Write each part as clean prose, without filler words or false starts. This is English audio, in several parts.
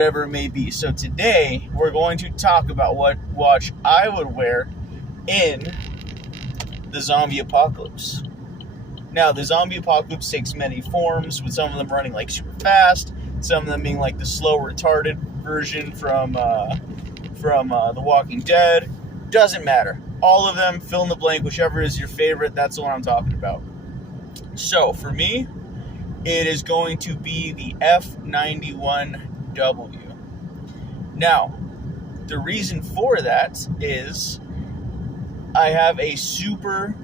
whatever it may be. So today we're going to talk about what watch I would wear in the zombie apocalypse. Now, the zombie apocalypse takes many forms, with some of them running like super fast, some of them being like the slow, retarded version from The Walking Dead. Doesn't matter. All of them, fill in the blank, whichever is your favorite, that's the one I'm talking about. So, for me, it is going to be the F91W. Now, the reason for that is I have a super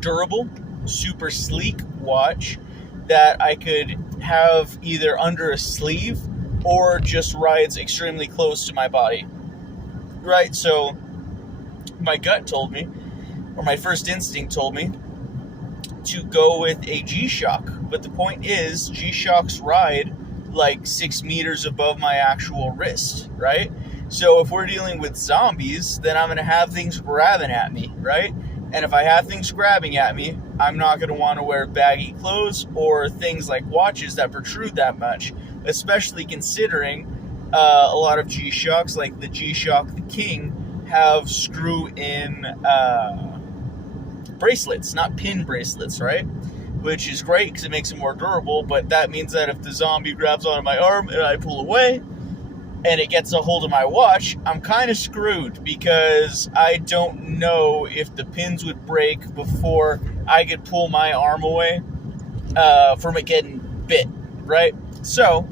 durable, super sleek watch that I could have either under a sleeve or just rides extremely close to my body. Right, so my gut told me, or my first instinct told me, to go with a G-Shock. But the point is, G-Shocks ride like 6 meters above my actual wrist, right? So if we're dealing with zombies, then I'm going to have things grabbing at me, right? And if I have things grabbing at me, I'm not going to want to wear baggy clothes or things like watches that protrude that much, especially considering a lot of G-Shocks, like the G-Shock the King, have screw-in bracelets, not pin bracelets, right? Which is great because it makes it more durable, but that means that if the zombie grabs onto my arm and I pull away and it gets a hold of my watch, I'm kind of screwed because I don't know if the pins would break before I could pull my arm away from it getting bit, right? So,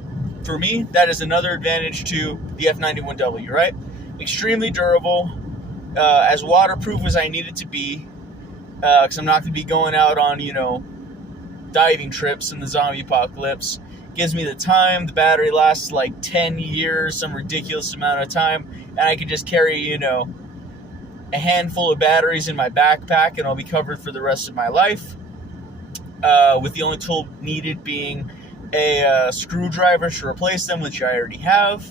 for me, that is another advantage to the F91W, right? Extremely durable, as waterproof as I need it to be, because I'm not going to be going out on, diving trips in the zombie apocalypse. Gives me the time. The battery lasts like 10 years, some ridiculous amount of time, and I can just carry, a handful of batteries in my backpack, and I'll be covered for the rest of my life, with the only tool needed being a screwdriver to replace them, which I already have.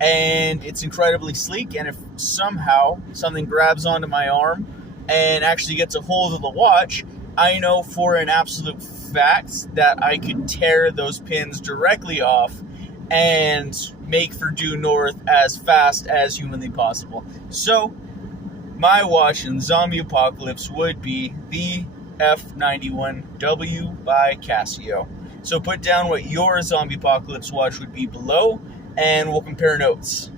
And it's incredibly sleek, and if somehow something grabs onto my arm and actually gets a hold of the watch, I know for an absolute fact that I could tear those pins directly off and make for due north as fast as humanly possible. So, my watch in zombie apocalypse would be the F91W by Casio. So put down what your zombie apocalypse watch would be below, and we'll compare notes.